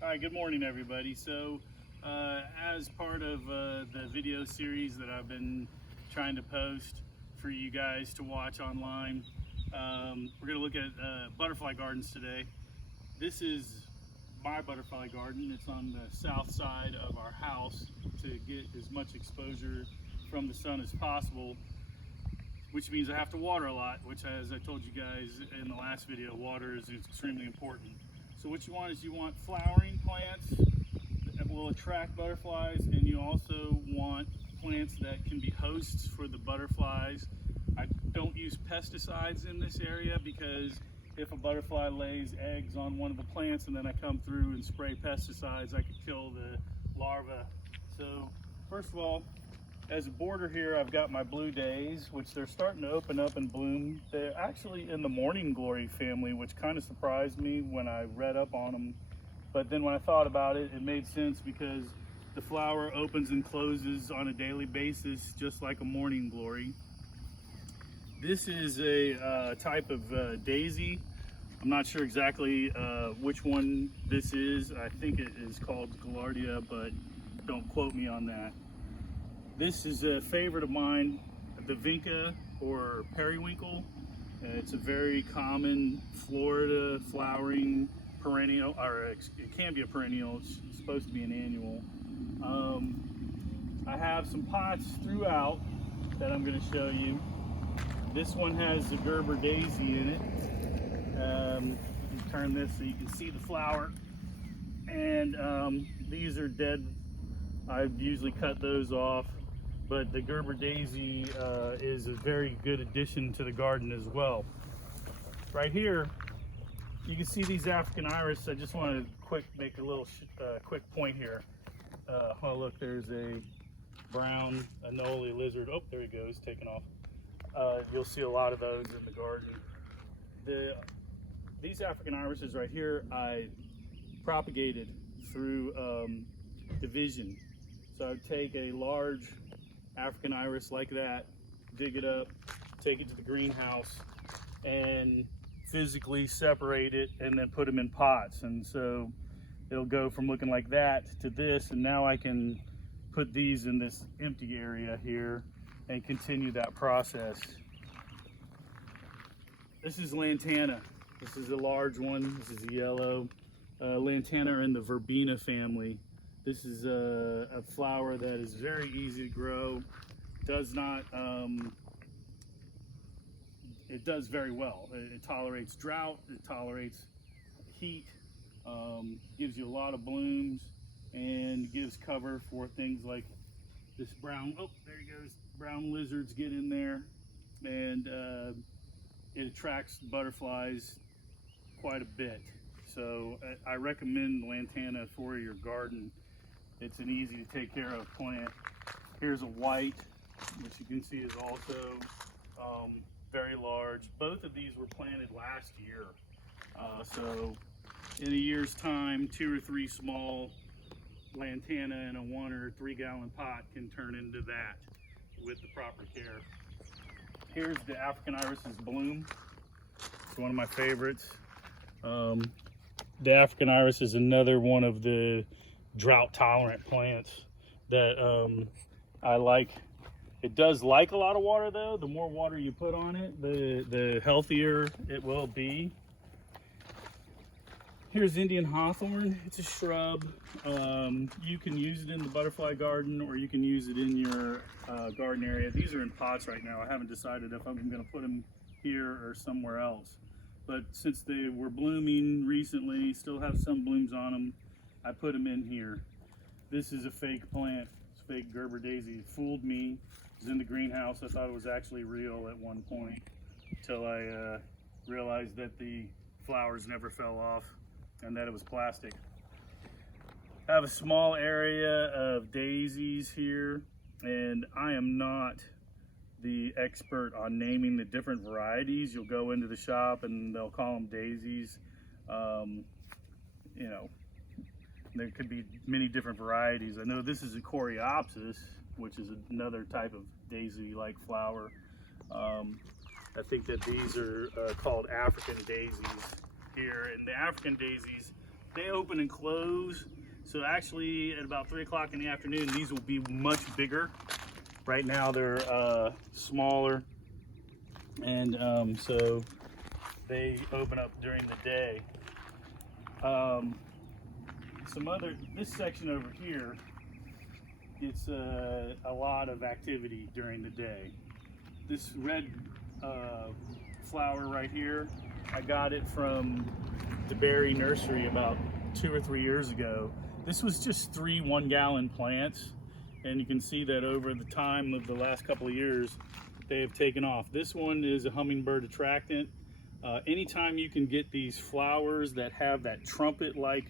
All right, good morning, everybody. So, as part of the video series that I've been trying to post for you guys to watch online, we're going to look at butterfly gardens today. This is my butterfly garden. It's on the south side of our house to get as much exposure from the sun as possible, which means I have to water a lot, which, as I told you guys in the last video, water is extremely important. So what you want is you want flowering plants that will attract butterflies, and you also want plants that can be hosts for the butterflies. I don't use pesticides in this area because if a butterfly lays eggs on one of the plants and then I come through and spray pesticides, I could kill the larva. So first of all, as a border here, I've got my blue days, which they're starting to open up and bloom. They're actually in the morning glory family, which kind of surprised me when I read up on them. But then when I thought about it, it made sense because the flower opens and closes on a daily basis, just like a morning glory. This is a type of daisy. I'm not sure exactly which one this is. I think it is called Gaillardia, but don't quote me on that. This is a favorite of mine, the vinca or periwinkle. It's a very common Florida flowering perennial, or it can be a perennial. It's supposed to be an annual. I have some pots throughout that I'm going to show you. This one has the Gerber daisy in it. Turn this so you can see the flower. And these are dead. I usually cut those off. But the Gerber daisy is a very good addition to the garden as well. Right here, you can see these African iris. I just want to make a little quick point here. Oh look, there's a brown anole lizard. Oh, there he goes, taking off. You'll see a lot of those in the garden. These African irises right here, I propagated through division. So I'd take a large African iris like that, dig it up, take it to the greenhouse, and physically separate it and then put them in pots. And so it'll go from looking like that to this, and now I can put these in this empty area here and continue that process. This is lantana. This is a large one. This is a yellow. Lantana are in the verbena family. This is a flower that is very easy to grow. Does not, it does very well. It tolerates drought, it tolerates heat, gives you a lot of blooms, and gives cover for things like this brown, oh, there he goes, brown lizards get in there, and it attracts butterflies quite a bit. So I recommend lantana for your garden. It's an easy to take care of plant. Here's a white, which you can see is also very large. Both of these were planted last year. So in a year's time, 2 or 3 small lantana in a 1 or 3 gallon pot can turn into that with the proper care. Here's the African iris's bloom. It's one of my favorites. The African iris is another one of the drought tolerant plants that I like. It does like a lot of water though. The more water you put on it, the healthier it will be. Here's Indian hawthorn. It's a shrub. You can use it in the butterfly garden, or you can use it in your garden area. These are in pots right now. I haven't decided if I'm going to put them here or somewhere else. But since they were blooming recently, still have some blooms on them, I put them in here. This is a fake plant. It's fake Gerber daisy. It fooled me. It was in the greenhouse. I thought it was actually real at one point until I realized that the flowers never fell off and that it was plastic. I have a small area of daisies here, and I am not the expert on naming the different varieties. You'll go into the shop and they'll call them daisies. You know, there could be many different varieties. I know this is a coreopsis, which is another type of daisy-like flower. I think that these are called African daisies here. And the African daisies, they open and close. So actually at about 3 o'clock in the afternoon, these will be much bigger. Right now they're smaller, and so they open up during the day. This section over here, it's a lot of activity during the day. This red flower right here, I got it from the Berry Nursery about 2 or 3 years ago. This was just 3 1-gallon plants, and you can see that over the time of the last couple of years, they have taken off. This one is a hummingbird attractant. Anytime you can get these flowers that have that trumpet-like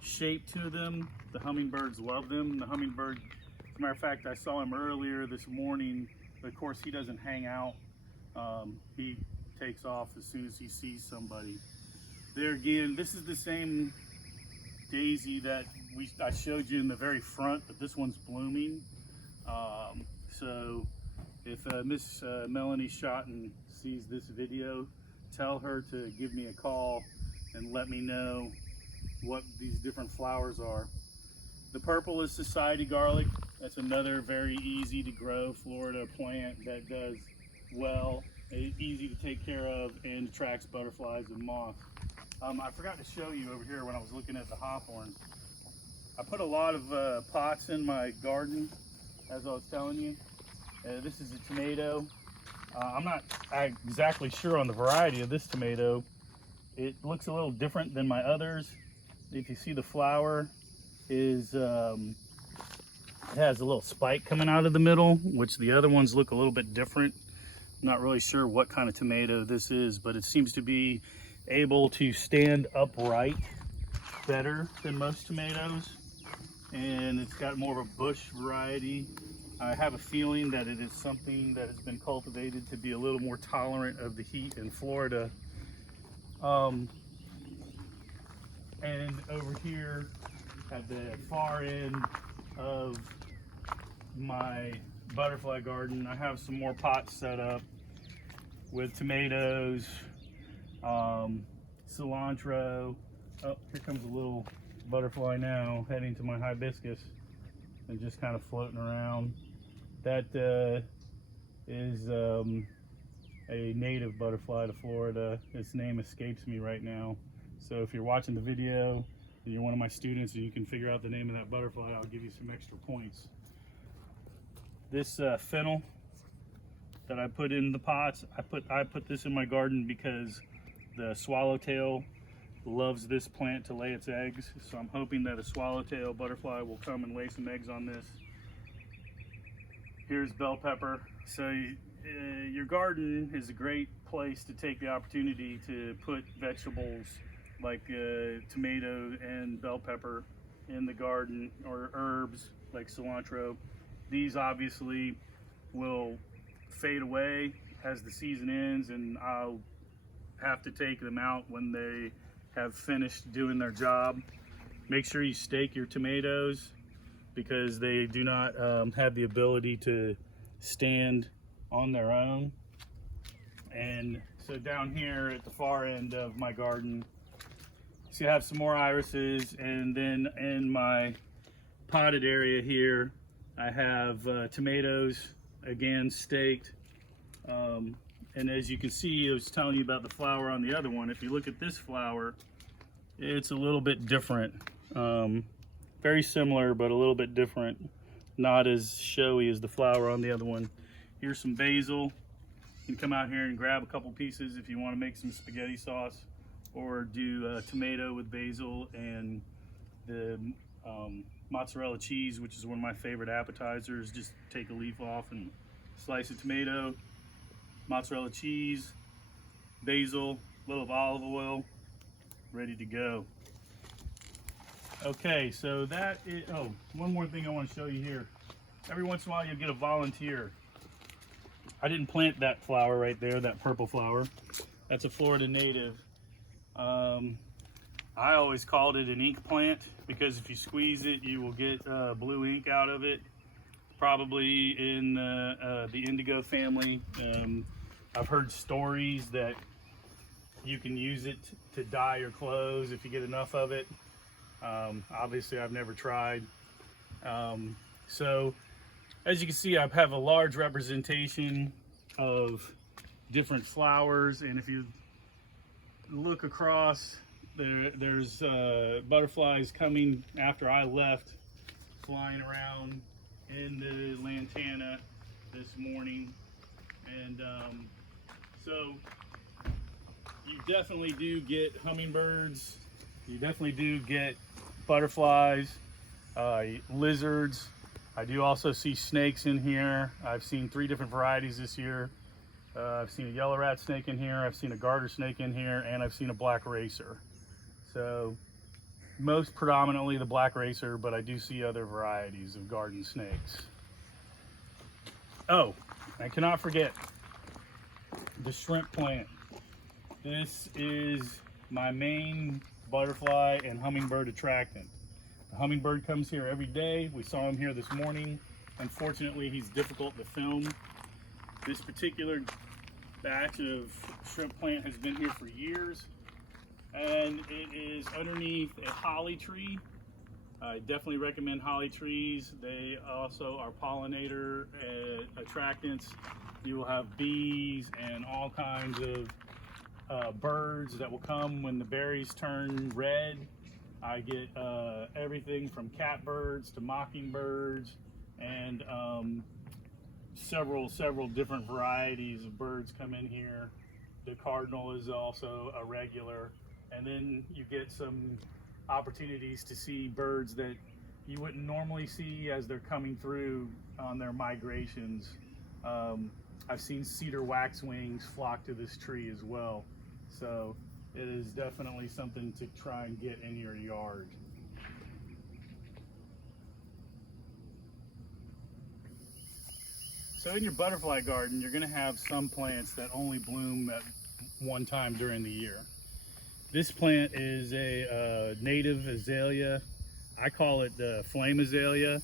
shape to them, the hummingbirds love them. The hummingbird, as a matter of fact, I saw him earlier this morning, but of course he doesn't hang out. He takes off as soon as he sees somebody. There again, this is the same daisy that I showed you in the very front, but this one's blooming. So if Miss Melanie Schotten sees this video, tell her to give me a call and let me know what these different flowers are. The purple is society garlic. That's another very easy to grow Florida plant that does well, easy to take care of, and attracts butterflies and moths. I forgot to show you over here when I was looking at the hawthorn. I put a lot of pots in my garden, as I was telling you. This is a tomato. I'm not exactly sure on the variety of this tomato. It looks a little different than my others. If you see, the flower is it has a little spike coming out of the middle, which the other ones look a little bit different. I'm not really sure what kind of tomato this is, but it seems to be able to stand upright better than most tomatoes, and it's got more of a bush variety. I have a feeling that it is something that has been cultivated to be a little more tolerant of the heat in Florida. And over here at the far end of my butterfly garden, I have some more pots set up with tomatoes, cilantro. Oh, here comes a little butterfly now heading to my hibiscus and just kind of floating around. That is a native butterfly to Florida. Its name escapes me right now. So if you're watching the video and you're one of my students and you can figure out the name of that butterfly, I'll give you some extra points. This fennel that I put in the pots, I put this in my garden because the swallowtail loves this plant to lay its eggs. So I'm hoping that a swallowtail butterfly will come and lay some eggs on this. Here's bell pepper. So your garden is a great place to take the opportunity to put vegetables like tomato and bell pepper in the garden, or herbs like cilantro. These obviously will fade away as the season ends, and I'll have to take them out when they have finished doing their job. Make sure you stake your tomatoes because they do not have the ability to stand on their own. And so down here at the far end of my garden, so you have some more irises, and then in my potted area here, I have tomatoes, again staked. And as you can see, I was telling you about the flower on the other one. If you look at this flower, it's a little bit different. Very similar, but a little bit different. Not as showy as the flower on the other one. Here's some basil. You can come out here and grab a couple pieces if you want to make some spaghetti sauce, or do tomato with basil and the mozzarella cheese, which is one of my favorite appetizers. Just take a leaf off and slice a tomato, mozzarella cheese, basil, a little of olive oil, ready to go. Okay, so that is, oh, one more thing I want to show you here. Every once in a while you'll get a volunteer. I didn't plant that flower right there, that purple flower. That's a Florida native. I always called it an ink plant because if you squeeze it, you will get blue ink out of it. Probably in the indigo family. I've heard stories that You can use it to dye your clothes if you get enough of it. Obviously, I've never tried. So as you can see, I have a large representation of different flowers, and if you look across, there's butterflies coming after I left, flying around in the lantana this morning. And so you definitely do get hummingbirds, you definitely do get butterflies, lizards. I do also see snakes in here. I've seen 3 different varieties this year. I've seen a yellow rat snake in here, I've seen a garter snake in here, and I've seen a black racer. So most predominantly the black racer, but I do see other varieties of garden snakes. Oh, I cannot forget the shrimp plant. This is my main butterfly and hummingbird attractant. The hummingbird comes here every day. We saw him here this morning. Unfortunately, he's difficult to film. This particular batch of shrimp plant has been here for years, and it is underneath a holly tree. I definitely recommend holly trees. They also are pollinator attractants. You will have bees and all kinds of birds that will come when the berries turn red. I get everything from catbirds to mockingbirds, and several different varieties of birds come in here. The cardinal is also a regular, and then you get some opportunities to see birds that you wouldn't normally see as they're coming through on their migrations. I've seen cedar waxwings flock to this tree as well, so it is definitely something to try and get in your yard. So in your butterfly garden, you're going to have some plants that only bloom at one time during the year. This plant is a native azalea. I call it the flame azalea.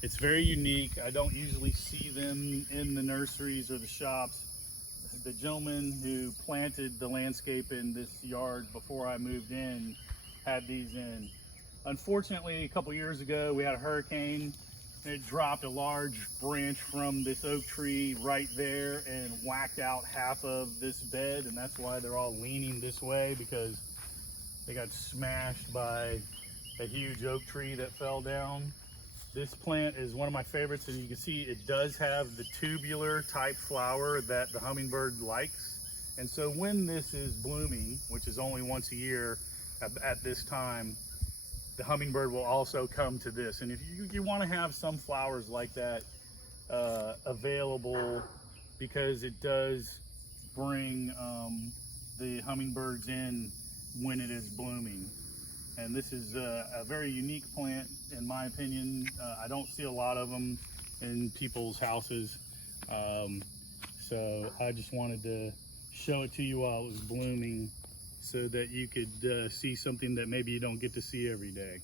It's very unique. I don't usually see them in the nurseries or the shops. The gentleman who planted the landscape in this yard before I moved in had these in. Unfortunately, a couple years ago, we had a hurricane. It dropped a large branch from this oak tree right there and whacked out half of this bed, and that's why they're all leaning this way, because they got smashed by a huge oak tree that fell down. This plant is one of my favorites, and you can see it does have the tubular type flower that the hummingbird likes. And so when this is blooming, which is only once a year at this time, the hummingbird will also come to this. And if you want to have some flowers like that available, because it does bring the hummingbirds in when it is blooming. And this is a very unique plant, in my opinion. I don't see a lot of them in people's houses. So I just wanted to show it to you while it was blooming, so that you could see something that maybe you don't get to see every day.